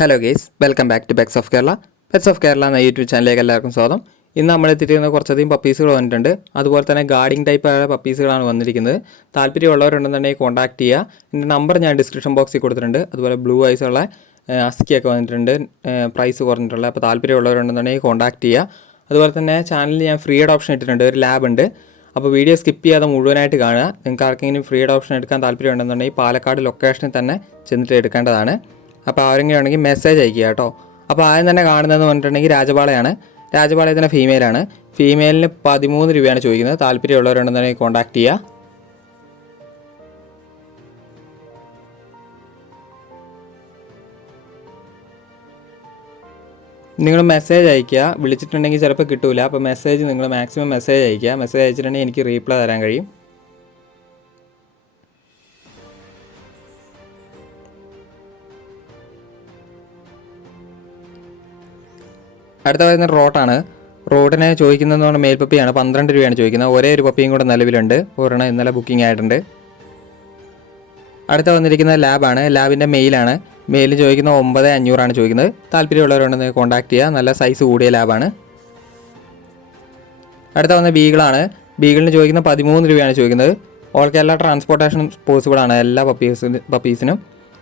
Hello guys, welcome back to pets of Kerala. Pets of Kerala എന്ന YouTube ചാനലിലേക്ക് എല്ലാവർക്കും സ്വാഗതം. ഇന്ന് നമ്മൾ എത്തിയിരിക്കുന്ന കുറച്ചധികം പപ്പീസുകൾ വന്നിട്ടുണ്ട്. അതുപോലെ തന്നെ ഗാർഡിംഗ് ടൈപ്പായ പപ്പീസുകളാണ് വന്നിരിക്കുന്നത്. താല്പര്യമുള്ളവരുണ്ടെന്നുണ്ടെങ്കിൽ കോൺടാക്ട് ചെയ്യുക. എൻ്റെ നമ്പർ ഞാൻ ഡിസ്ക്രിപ്ഷൻ ബോക്സിൽ കൊടുത്തിട്ടുണ്ട്. അതുപോലെ ബ്ലൂ ഐസുള്ള അസ്കിയൊക്കെ വന്നിട്ടുണ്ട്, പ്രൈസ് കുറഞ്ഞിട്ടുള്ള. അപ്പോൾ താല്പര്യമുള്ളവരുണ്ടെന്നുണ്ടെങ്കിൽ കോൺടാക്ട് ചെയ്യുക. അതുപോലെ തന്നെ ചാനലിൽ ഞാൻ ഫ്രീ ഓപ്ഷൻ ഇട്ടിട്ടുണ്ട്, ഒരു ലാബ് ഉണ്ട്. അപ്പോൾ വീഡിയോ സ്കിപ്പ് ചെയ്യാതെ മുഴുവനായിട്ട് കാണുക. നിങ്ങൾക്ക് ആർക്കെങ്കിലും ഫ്രീ ഓപ്ഷൻ എടുക്കാൻ താല്പര്യമുണ്ടെന്നുണ്ടെങ്കിൽ പാലക്കാട് ലൊക്കേഷനിൽ തന്നെ ചെന്നിട്ട് എടുക്കേണ്ടതാണ്. അപ്പോൾ ആരെങ്കിലും ആണെങ്കിൽ മെസ്സേജ് അയക്കുക കേട്ടോ. അപ്പോൾ ആദ്യം തന്നെ കാണുന്നതെന്ന് പറഞ്ഞിട്ടുണ്ടെങ്കിൽ രാജപാളയാണ്. രാജപാളയത്തിൻ്റെ ഫീമെയിലാണ്. ഫീമെയിലിന് 13 രൂപയാണ് ചോദിക്കുന്നത്. താല്പര്യമുള്ളവരുണ്ടെന്നുണ്ടെങ്കിൽ കോൺടാക്ട് ചെയ്യുക. നിങ്ങൾ മെസ്സേജ് അയയ്ക്കുക. വിളിച്ചിട്ടുണ്ടെങ്കിൽ ചിലപ്പോൾ കിട്ടില്ല. അപ്പോൾ നിങ്ങൾ മാക്സിമം മെസ്സേജ് അയയ്ക്കുക. മെസ്സേജ് അയച്ചിട്ടുണ്ടെങ്കിൽ എനിക്ക് റീപ്ലൈ തരാൻ കഴിയും. അടുത്ത വരുന്ന റോട്ടാണ്. റോഡിനെ ചോദിക്കുന്നതെന്ന് പറഞ്ഞാൽ മേൽപ്പപ്പിയാണ്. 12 രൂപയാണ് ചോദിക്കുന്നത്. ഒരേ ഒരു പപ്പിയും കൂടെ നിലവിലുണ്ട്. ഒരെണ്ണം ഇന്നലെ ബുക്കിംഗ് ആയിട്ടുണ്ട്. അടുത്ത വന്നിരിക്കുന്നത് ലാബാണ്. ലാബിൻ്റെ മെയിലാണ്. മെയിലിന് ചോദിക്കുന്നത് 9500 ചോദിക്കുന്നത്. താല്പര്യമുള്ളവരുണ്ടെന്ന് കോൺടാക്ട് ചെയ്യുക. നല്ല സൈസ് കൂടിയ ലാബാണ്. അടുത്ത വന്ന ബീഗിളാണ്. ബീഗിളിന് ചോദിക്കുന്നത് 13 രൂപയാണ് ചോദിക്കുന്നത്. ഓൾ കേരള ട്രാൻസ്പോർട്ടേഷൻ പോസിബിളാണ് എല്ലാ പപ്പീസിനും.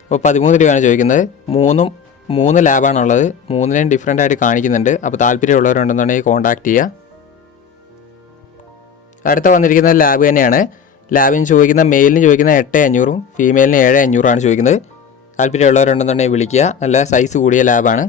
അപ്പോൾ 13 രൂപയാണ് ചോദിക്കുന്നത്. മൂന്ന് ലാബാണുള്ളത്. മൂന്നിനെയും ഡിഫറെൻ്റ് ആയിട്ട് കാണിക്കുന്നുണ്ട്. അപ്പോൾ താല്പര്യമുള്ളവരുണ്ടെന്നുണ്ടെങ്കിൽ കോൺടാക്ട് ചെയ്യുക. അടുത്ത വന്നിരിക്കുന്നത് ലാബ് തന്നെയാണ്. ലാബിന് ചോദിക്കുന്ന മെയിലിന് ചോദിക്കുന്ന 8500, ഫീമെയിലിന് 7500 ചോദിക്കുന്നത്. താല്പര്യമുള്ളവരുണ്ടെന്നുണ്ടെങ്കിൽ വിളിക്കുക. നല്ല സൈസ് കൂടിയ ലാബാണ്.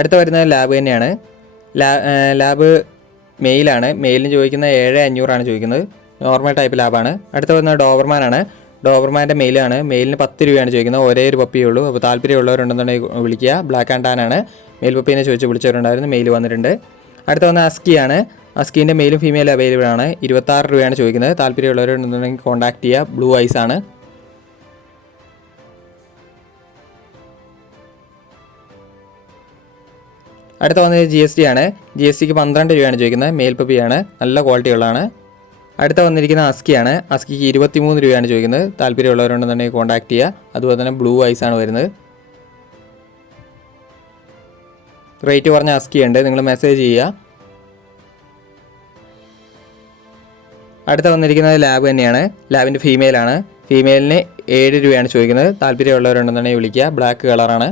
അടുത്ത വരുന്നത് ലാബ് തന്നെയാണ്. ലാബ് മെയിലാണ്. മെയിലിന് ചോദിക്കുന്ന 7500 ചോദിക്കുന്നത്. നോർമൽ ടൈപ്പ് ലാബാണ്. അടുത്ത വരുന്നത് ഡോബർമാനാണ്. ഡോബർമാൻ്റെ മെയിലാണ്. മെയിലിന് 10 രൂപയാണ് ചോദിക്കുന്നത്. ഒരേ ഒരു പപ്പിയേ ഉള്ളൂ. അപ്പോൾ താല്പര്യമുള്ളവരുണ്ടെന്നുണ്ടെങ്കിൽ വിളിക്കുക. ബ്ലാക്ക് ആൻഡ് ടാൻ ആണ്. മെയിൽ പപ്പീനെ ചോദിച്ച് വിളിച്ചവരുണ്ടായിരുന്നു. മെയിൽ വന്നിട്ടുണ്ട്. അടുത്ത വന്ന അസ്കിയാണ്. അസ്കീൻ്റെ മെയിലും ഫീമെയിലും അവൈലബിൾ ആണ്. 26 രൂപയാണ് ചോദിക്കുന്നത്. താല്പര്യമുള്ളവരുണ്ടെന്നുണ്ടെങ്കിൽ കോൺടാക്ട് ചെയ്യുക. ബ്ലൂ ഐസ് ആണ്. അടുത്ത വന്നത് GST ആണ്. GSTക്ക് 12 രൂപയാണ് ചോദിക്കുന്നത്. മെയിൽ പപ്പിയാണ്. നല്ല ക്വാളിറ്റി ഉള്ളതാണ്. അടുത്ത വന്നിരിക്കുന്ന അസ്കിയാണ്. അസ്കിക്ക് 23 രൂപയാണ് ചോദിക്കുന്നത്. താല്പര്യമുള്ളവരുണ്ടെന്നുണ്ടെങ്കിൽ കോൺടാക്ട് ചെയ്യുക. അതുപോലെ തന്നെ ബ്ലൂ ഐസ് ആണ് വരുന്നത്. റേറ്റ് കുറഞ്ഞ അസ്കി ഉണ്ട്. നിങ്ങൾ മെസ്സേജ് ചെയ്യുക. അടുത്ത വന്നിരിക്കുന്നത് ലാബ് തന്നെയാണ്. ലാബിൻ്റെ ഫീമെയിലാണ്. ഫീമെയിലിന് 7 രൂപയാണ് ചോദിക്കുന്നത്. താല്പര്യമുള്ളവരുണ്ടെന്നുണ്ടെങ്കിൽ വിളിക്കുക. ബ്ലാക്ക് കളറാണ്.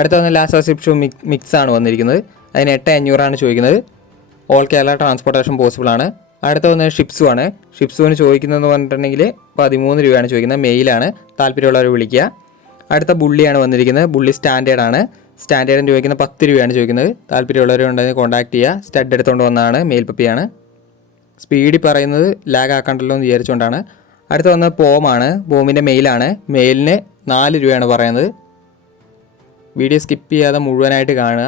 അടുത്ത വന്ന ലാസ സിപ്ഷു മിക്സ് ആണ് വന്നിരിക്കുന്നത്. അതിന് 8500 ചോദിക്കുന്നത്. ഓൾ കേരള ട്രാൻസ്പോർട്ടേഷൻ പോസിബിൾ ആണ്. അടുത്ത വന്നത് ഷിപ്സു ആണ്. ഷിപ്സുവിന് ചോദിക്കുന്നതെന്ന് പറഞ്ഞിട്ടുണ്ടെങ്കിൽ 13 രൂപയാണ് ചോദിക്കുന്നത്. മെയിലാണ്. താല്പര്യമുള്ളവർ വിളിക്കുക. അടുത്ത ബുള്ളിയാണ് വന്നിരിക്കുന്നത്. ബുള്ളി സ്റ്റാൻഡേർഡ് ആണ്. സ്റ്റാൻഡേർഡിന് ചോദിക്കുന്നത് 10 രൂപയാണ് ചോദിക്കുന്നത്. താല്പര്യമുള്ളവരുണ്ടെങ്കിൽ കോൺടാക്ട് ചെയ്യുക. സ്റ്റഡ് എടുത്തുകൊണ്ട് വന്നതാണ്. മെയിൽ പപ്പിയാണ്. സ്പീഡിൽ പറയുന്നത് ലാഗ് ആക്കണ്ടല്ലോ എന്ന് വിചാരിച്ചുകൊണ്ടാണ്. അടുത്ത വന്നത് പോമാണ്. പോമിൻ്റെ മെയിലാണ്. മെയിലിന് 4 രൂപയാണ് പറയുന്നത്. വീഡിയോ സ്കിപ്പ് ചെയ്യാതെ മുഴുവനായിട്ട് കാണുക.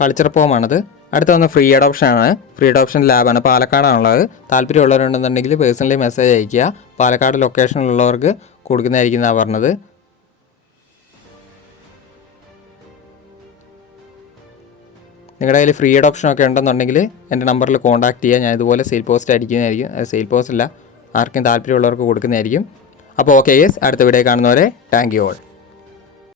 കൾച്ചർ പോമാണത്. അടുത്ത വന്ന ഫ്രീ അഡോപ്ഷനാണ്. ഫ്രീ അഡോപ്ഷൻ ലാബാണ്. പാലക്കാടാണുള്ളത്. താല്പര്യമുള്ളവരുണ്ടെന്നുണ്ടെങ്കിൽ പേഴ്സണലി മെസ്സേജ് അയയ്ക്കുക. പാലക്കാട് ലൊക്കേഷനിലുള്ളവർക്ക് കൊടുക്കുന്നതായിരിക്കും എന്നാണ് പറഞ്ഞത്. നിങ്ങളുടെ കയ്യിൽ ഫ്രീ അഡോപ്ഷനൊക്കെ ഉണ്ടെന്നുണ്ടെങ്കിൽ എൻ്റെ നമ്പറിൽ കോൺടാക്ട് ചെയ്യുക. ഞാൻ ഇതുപോലെ സെയിൽ പോസ്റ്റ് അടിക്കുന്നതായിരിക്കും. സെയിൽ പോസ്റ്റ് അല്ല, ആർക്കും താല്പര്യമുള്ളവർക്ക് കൊടുക്കുന്നതായിരിക്കും. അപ്പോൾ ഓക്കെ യെസ്, അടുത്ത വീഡിയോ കാണുന്നവരെ താങ്ക് യു ഓൾ.